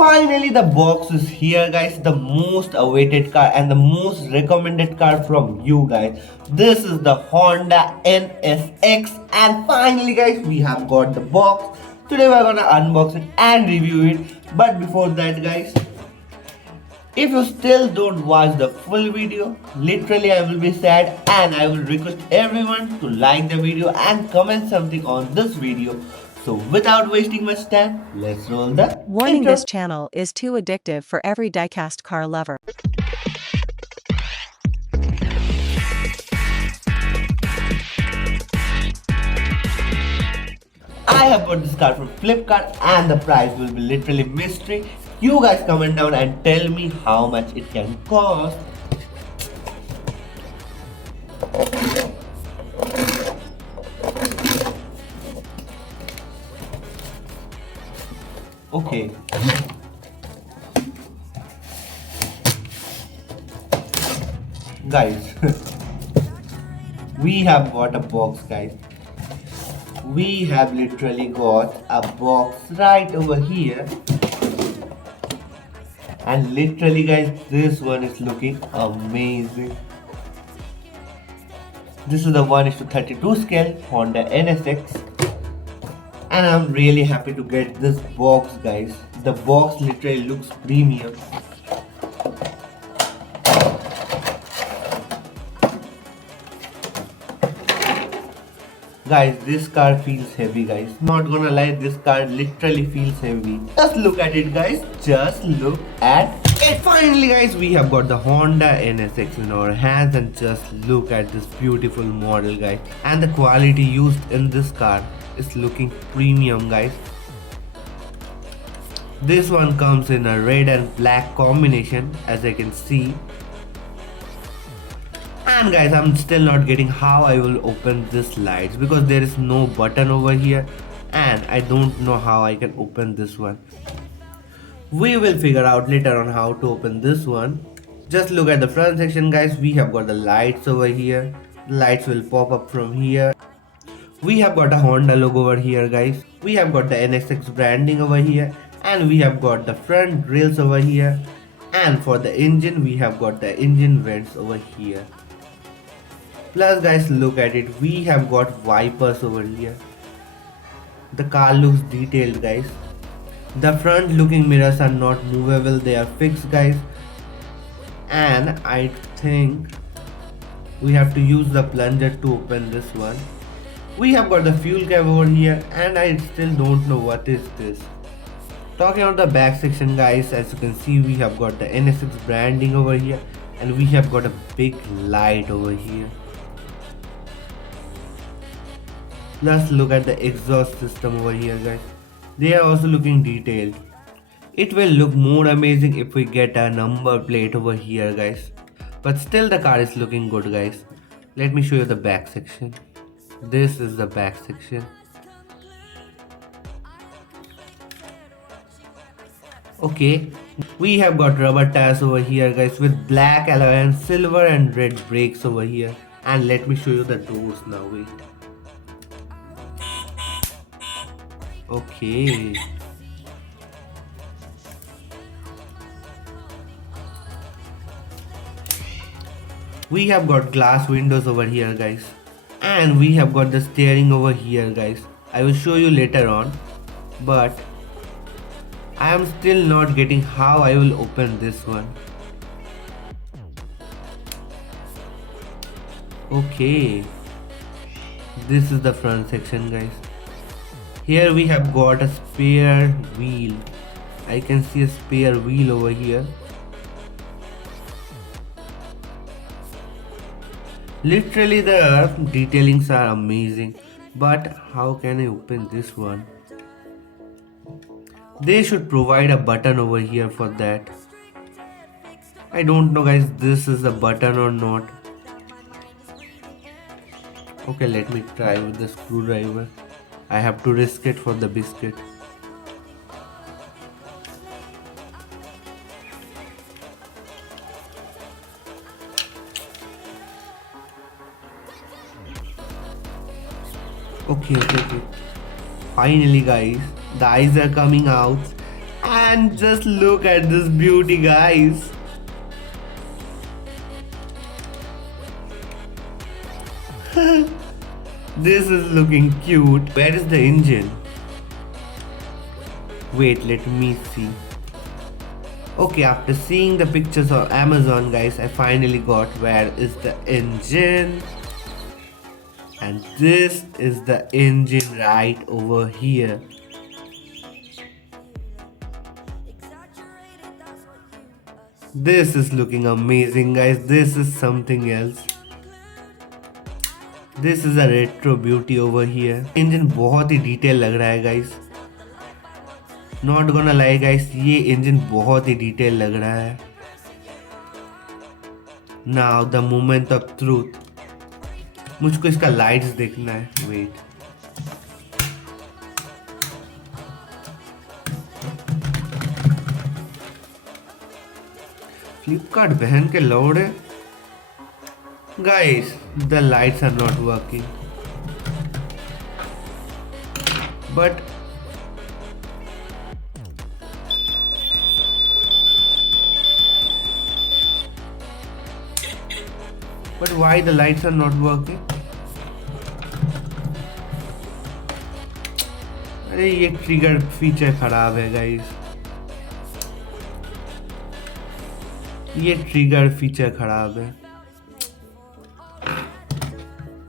Finally, the box is here, guys. The most awaited car and the most recommended car from you guys. This is the Honda NSX, and finally, guys, we have got the box. Today, we're gonna unbox it and review it. But before that, guys, if you still don't watch the full video, literally I will be sad, and I will request everyone to like the video and comment something on this video. So without wasting much time, let's roll the Warning: intro. this channel is too addictive for every diecast car lover. I have bought this car from Flipkart and the price will be literally mystery. You guys comment down and tell me how much it can cost. Okay. Guys, we have got a box, guys. We have literally got a box right over here, and literally, guys, this one is looking amazing. This is the 1:32 scale Honda NSX, and I'm really happy to get this box, guys. The box literally looks premium. Guys, this car feels heavy, guys. Not gonna lie, this car literally feels heavy. Just look at it, guys. Just look at it. Finally, guys, we have got the Honda NSX in our hands, and just look at this beautiful model, guys. And the quality used in this car is looking premium, guys. This one comes in a red and black combination, as I can see. And guys, I'm still not getting how I will open this lights, because there is no button over here, and I don't know how I can open this one. We will figure out later on how to open this one. Just look at the front section, guys. We have got the lights over here. The lights will pop up from here. We have got a Honda logo over here, guys. We have got the NSX branding over here, and we have got the front grills over here. And for the engine, we have got the engine vents over here. Plus, guys, look at it. We have got wipers over here. The car looks detailed, guys. The front looking mirrors are not movable. They are fixed, guys. And I think we have to use the plunger to open this one. We have got the fuel cap over here, and I still don't know what is this. Talking about the back section, guys, as you can see, we have got the NSX branding over here, and we have got a big light over here. Plus, look at the exhaust system over here, guys. They are also looking detailed. It will look more amazing if we get a number plate over here, guys. But still, the car is looking good, guys. Let me show you the back section. This is the back section. Okay, we have got rubber tires over here, guys, with black alloy and silver and red brakes over here. And let me show you the doors now. Wait. Okay. We have got glass windows over here, guys. And we have got the steering over here, guys. I will show you later on. But I am still not getting how I will open this one. Okay. This is the front section, guys. Here we have got a spare wheel. I can see a spare wheel over here. Literally, the detailings are amazing. But how can I open this one? They should provide a button over here for that. I don't know, guys, this is the button or not. Okay, let me try with the screwdriver. I have to risk it for the biscuit. Okay. Finally, guys, the eyes are coming out, And just look at this beauty, guys. This is looking cute. Where is the engine? Wait, let me see. Okay, after seeing the pictures on Amazon, guys, I finally got where is the engine. And this is the engine right over here. This is looking amazing, guys. This is something else. This is a retro beauty over here. Engine बहुत ही detail लग रहा है guys. Not gonna lie guys, ये engine बहुत ही detail लग रहा है. Now the moment of truth. मुझको इसका लाइट्स देखना है. Wait. फ्लिपकार्ट बहन के लौड़े. Guys, the lights are not working. But why the lights are not working? अरे ये ट्रिगर फीचर खराब है गाइस. ये ट्रिगर फीचर खराब है.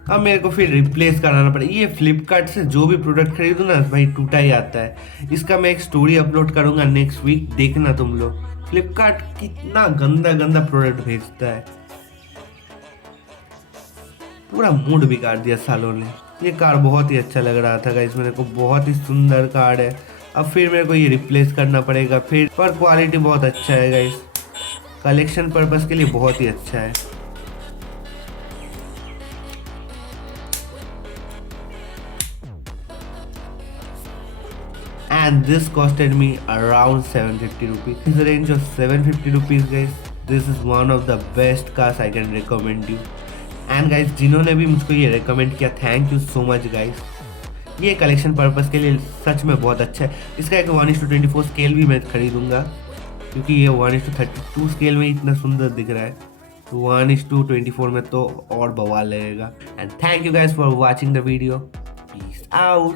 अब मेरे को फिर रिप्लेस कराना पड़ेगा. ये फ्लिपकार्ट से जो भी प्रोडक्ट खरीदूँ ना भाई टूटा ही आता है. इसका मैं एक स्टोरी अपलोड करूँगा नेक्स्ट वीक, देखना तुम लोग. फ्लिपकार्ट कितना गंदा गंदा प्रोडक्ट भेजता है. पूरा मूड बिगाड़ दिया सालों ने. ये कार बहुत ही अच्छा लग रहा था गाइस, मेरे को बहुत ही सुंदर कार है. अब फिर मेरे को ये रिप्लेस करना पड़ेगा फिर. पर क्वालिटी बहुत अच्छा है गाइस, कलेक्शन पर्पस के लिए बहुत ही अच्छा है. And this costed me around 750 rupees. In the range of 750 rupees guys, this is one of the best cars I can recommend you. And guys, जिन्होंने भी मुझको ये recommend किया, thank you so much guys. ये collection purpose के लिए सच में बहुत अच्छा है. इसका एक 1:24 स्केल भी मैं खरीदूंगा, क्योंकि ये 1:32 स्केल में इतना सुंदर दिख रहा है. तो 1:24 में तो और बवाल लगेगा. And thank you guys for watching the video. Peace out.